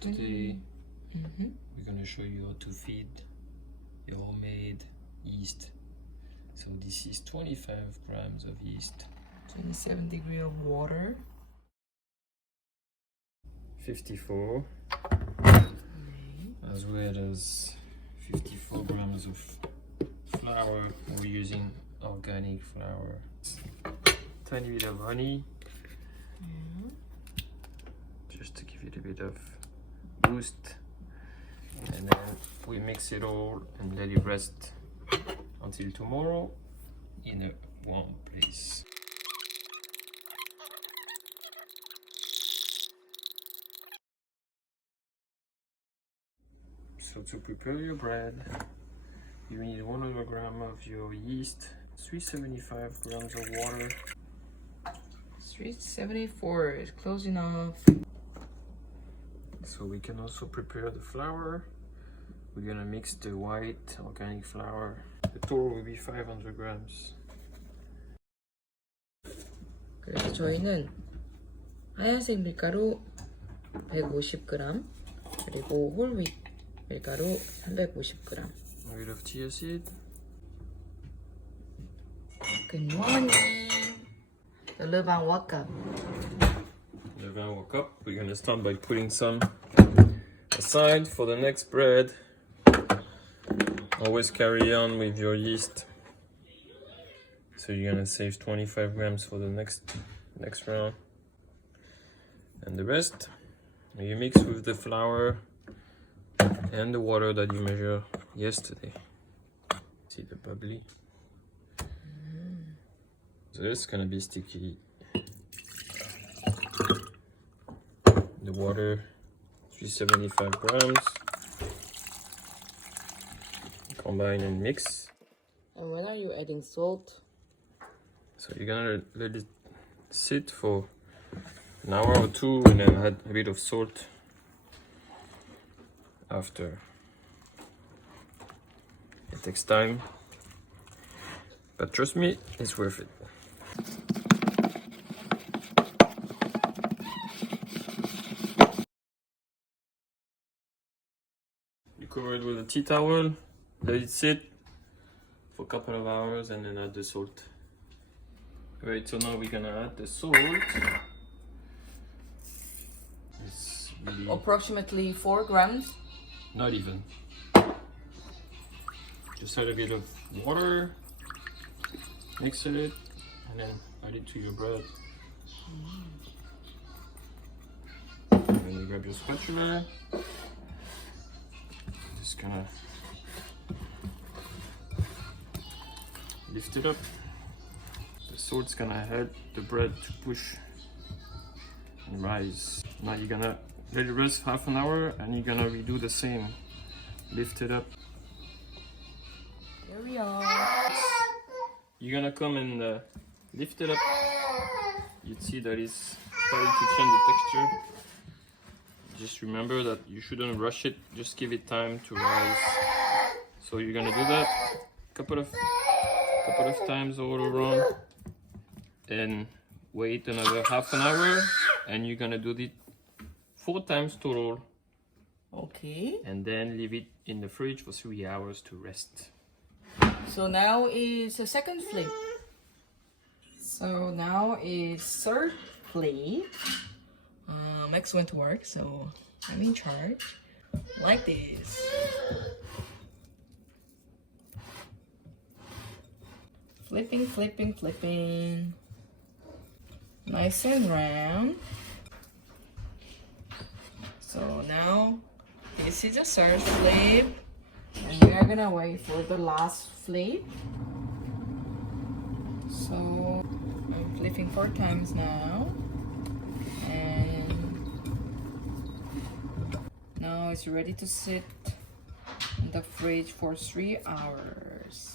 Today we're going to show you how to feed your homemade yeast. So this is 25 grams of yeast, 27 degrees of water, 54, as well as 54 grams of flour. We're using organic flour, tiny bit of honey, just to give it a bit of boost, and then we mix it all and let it rest until tomorrow in a warm place. So to prepare your bread, you need 100 grams of your yeast, 375 grams of water. 374 is close enough. So we can also prepare the flour. We're gonna mix the white organic flour. The total will be 500 grams. 그래서 저희는 하얀색 밀가루 150g 그리고 홀윗 밀가루 350g. A bit of chia seed. Good morning. The Levain woke up. Levain woke up. We're gonna start by putting some aside for the next bread. Always carry on with your yeast. So you're gonna save 25 grams for the next round. And the rest you mix with the flour and the water that you measured yesterday. See the bubbly? So it's gonna be sticky. The water, 375 grams. Combine and mix. And when are you adding salt? So you're gonna let it sit for an hour or two and then add a bit of salt after. It takes time, but trust me, it's worth it. You cover it with a tea towel, let it sit for a couple of hours and then add the salt. Right, so now we're gonna add the salt. It's really Approximately 4 grams. not even. Just add a bit of water, mix it, and then add it to your bread. And then you grab your spatula. Just gonna lift it up. The salt's gonna help the bread to push and rise. Now you're gonna let it rest half an hour and you're gonna redo the same. Lift it up. Here we are. You're gonna come and lift it up. You'd see that it's starting to change the texture. Just remember that you shouldn't rush it, just give it time to rise. So you're gonna do that a couple of times all around and wait another half an hour, and you're gonna do it 4 times total. Okay. And then leave it in the fridge for 3 hours to rest. So now is the second flip. So now is third flip. Max went to work, so I'm in charge. Like this. Flipping, flipping, flipping. nice and round. So now this is the third flip, and we are gonna wait for the last flip. So I'm flipping 4 times now, and now it's ready to sit in the fridge for 3 hours.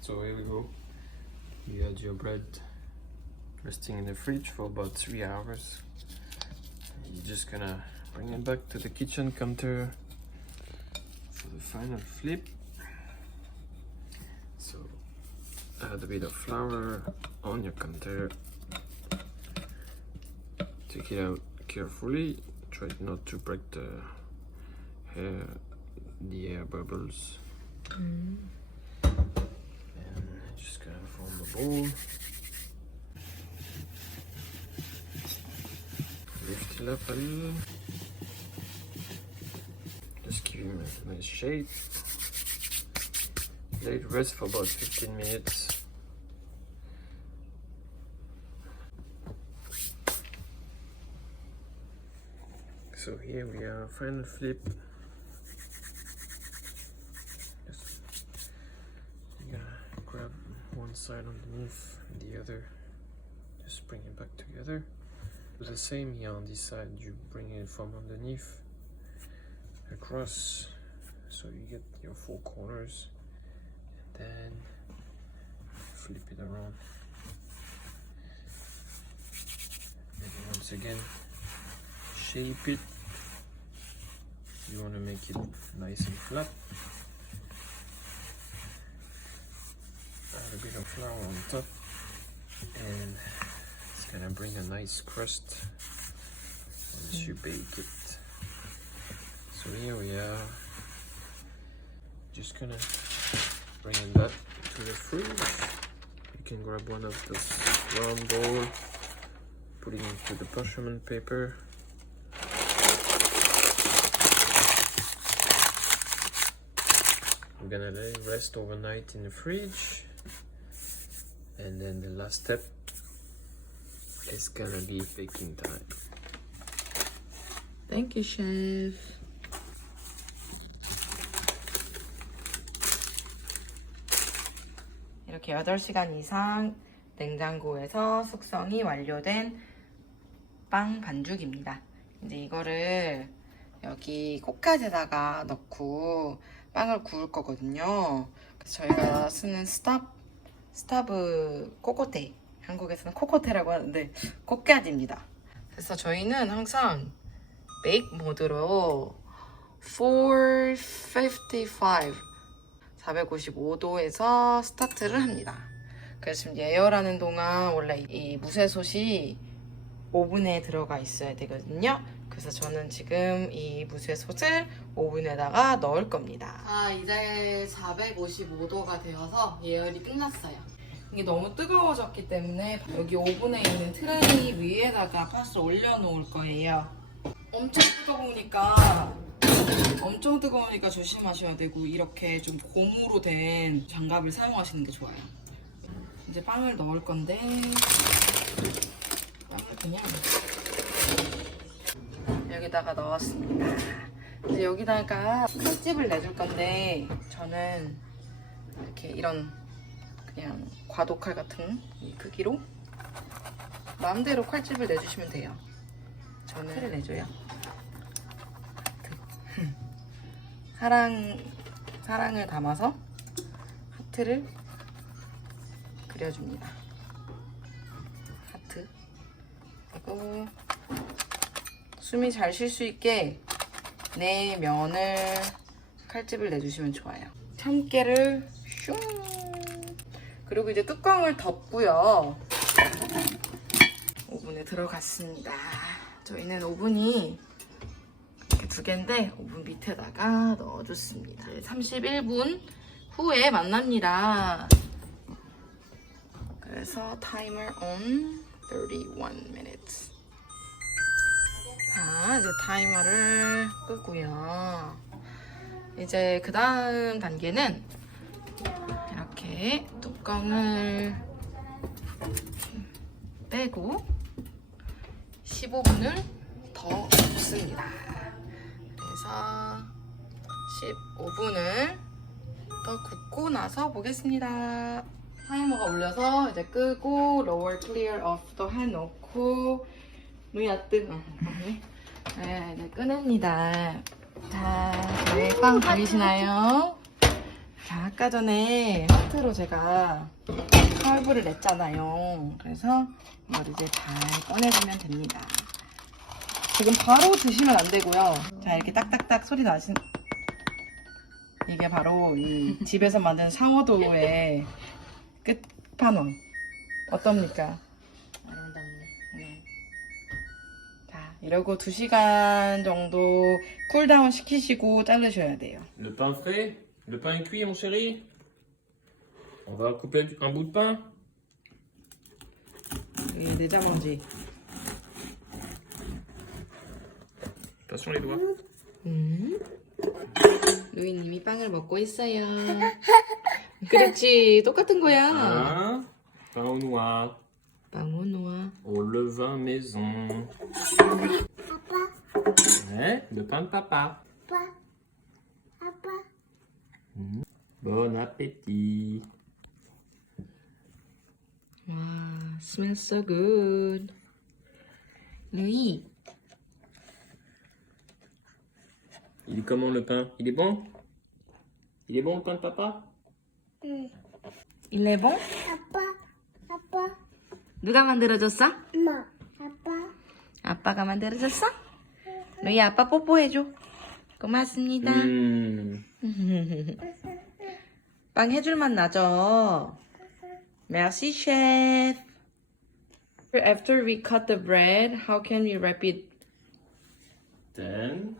So here we go. You had your bread resting in the fridge for about 3 hours. You're just gonna bring it back to the kitchen counter for the final flip. So add a bit of flour on your counter. Take it out carefully. Try not to break the air bubbles. And just gonna form a bowl. Lift it up a little. Just give him a nice shape. Let it rest for about 15 minutes. So here we are, final flip. You're gonna grab one side underneath and the other. Just bring it back together. Do the same here on this side. You bring it from underneath across, so you get your 4 corners, and then flip it around. And once again, shape it. You want to make it nice and flat. Add a bit of flour on top, and it's gonna bring a nice crust once you bake it. So here we are. Just gonna bring it back to the fridge. You can grab one of those round bowl, put it into the parchment paper. We're gonna let it rest overnight in the fridge, and then the last step is gonna be baking time. Thank you, chef. 이렇게 8시간 이상 냉장고에서 숙성이 완료된 빵 반죽입니다. 이제 이거를 여기 꽃가지에다가 넣고 빵을 구울 거거든요. 그래서 저희가 쓰는 스타브 코코테, 한국에서는 코코테라고 하는데 꽃가지입니다. 그래서 저희는 항상 베이크 모드로 455에서 스타트를 합니다. 그래서 지금 예열하는 동안 원래 이 무쇠솥이 오븐에 들어가 있어야 되거든요. 그래서 저는 지금 이 무쇠솥을 오븐에다가 넣을 겁니다. 이제 455도가 되어서 예열이 끝났어요. 이게 너무 뜨거워졌기 때문에 여기 오븐에 있는 트레이 위에다가 팥을 올려놓을 거예요. 엄청 뜨거우니까 조심하셔야 되고, 이렇게 좀 고무로 된 장갑을 사용하시는 게 좋아요. 이제 빵을 넣을 건데 빵을 그냥 여기다가 넣었습니다. 이제 여기다가 칼집을 내줄 건데, 저는 이렇게 이런 그냥 과도칼 같은 이 크기로 마음대로 칼집을 내주시면 돼요. 저는 칼을 내줘요. 사랑을 담아서 하트를 그려줍니다. 하트. 그리고 숨이 잘 쉴 수 있게 내 면을 칼집을 내주시면 좋아요. 참깨를 슝. 그리고 이제 뚜껑을 덮고요. 오븐에 들어갔습니다. 저희는 오븐이 이렇게 2개인데 오븐 밑에다가 넣어줬습니다. 31분 후에 만납니다. 그래서 타이머 on 31 minutes. 자, 이제 타이머를 끄고요. 이제 그 다음 단계는 이렇게 뚜껑을 빼고 15분을 더 굽습니다. 그래서 15분을 더 굽고 나서 보겠습니다. 타이머가 울려서 이제 끄고 lower clear off도 해놓고 누이야 뜨거. 네, 이제 꺼냅니다. 자, 저희 빵 보이시나요? 자, 아까 전에 하트로 제가 컬브를 냈잖아요. 그래서 이걸 이제 잘 꺼내주면 됩니다. 지금 바로 드시면 안 되고요. 자, 이렇게 딱딱딱 소리 나신 이게 바로 이 집에서 만든 사워도우의 끝판왕. 어떻습니까? 아름답네. 자, 이러고 2시간 정도 쿨다운 시키시고 자르셔야 돼요. Le pain frais? Le pain est cuit, mon chéri? On va couper un bout de pain? 이 내자먼지. Attention les doigts. 루이님이 빵을 먹고 있어요. 그렇지, 똑같은 거야. Un pain au noix. 빵 노아. Au levain maison. Ouais, le pain de papa. Bon appétit. 와, smells so good. 루이, Il est comment le pain? Il est bon? Il est bon le pain de papa? il est bon? 아빠, 누가 만들어줬어? 엄마, 아빠, 아빠가 만들어줬어? 루이 아빠 뽀뽀해줘. 고맙습니다. 빵 해줄 맛 나죠? Merci, chef. After we cut the bread, how can we wrap it? Then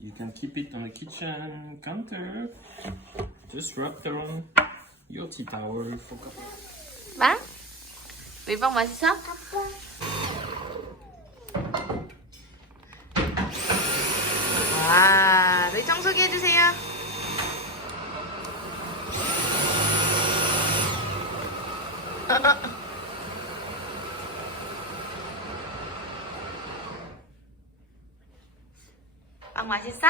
you can keep it on the kitchen counter. Just wrap it around your tea towel for a couple. 빵? 루이 빵 맛있어? 와, 루이 청소기 해주세요. 빵 맛있어?